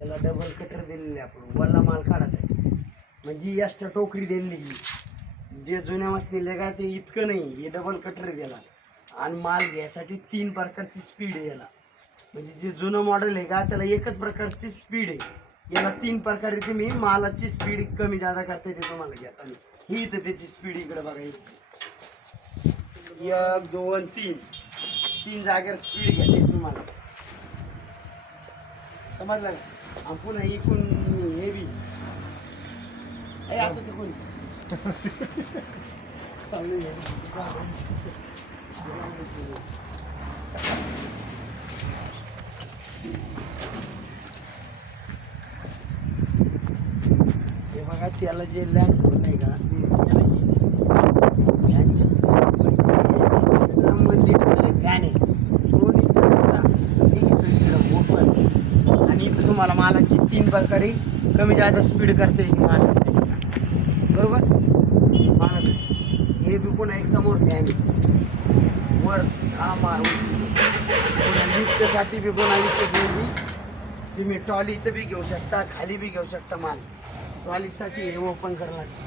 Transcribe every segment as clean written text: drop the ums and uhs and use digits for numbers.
त्याला double cutter दिलेले आपण वल्ला माल काढायसाठी, म्हणजे एक्स्ट्रा टोकरी दिलेली. जे जुन्या मशनीले का ते इतकं नाही, हे डबल कटर दिला. आणि माल घ्यायसाठी 3 प्रकारची स्पीड आहे याला. म्हणजे जे जुनं मॉडेल आहे का त्याला एकच प्रकारची स्पीड आहे, याला 3 प्रकारे तुम्ही मालाची स्पीड कमी जादा करता येते तुम्हाला घेताना. ही तर त्याची स्पीड इकडे बघा, 1 2 3 जागेवर स्पीड घेते तुम्हाला, समजलं का? आणि पुन्हा इकून हे बी आता तिकून हे बघा, त्याला जे लँड होत नाही का फॅन आहे तो ओपन. आणि इथं तुम्हाला मालाची 3 प्रकारे कमी जादा स्पीड करता येईल माल, बरोबर. मालासाठी हे बी पुन्हा एक समोर फॅन आहे वर, हा माल लिफ्टसाठी बी पुन्हा लिफ्ट तुम्ही ट्रॉलीचं बी घेऊ शकता, खाली बी घेऊ शकता माल. ट्रॉलीसाठी हे ओपन करावं लागतं.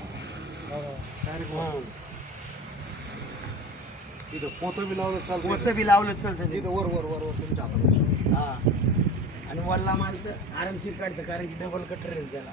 इथं पोतं बी लावलं चालतं, पोतं बी लावलं चालतं इथं वर वर वर वर तुमच्या हातात. हा. आणि वल्ला माल तर आरामशीर काढतं, कारण की डबल कटर आहे त्याला.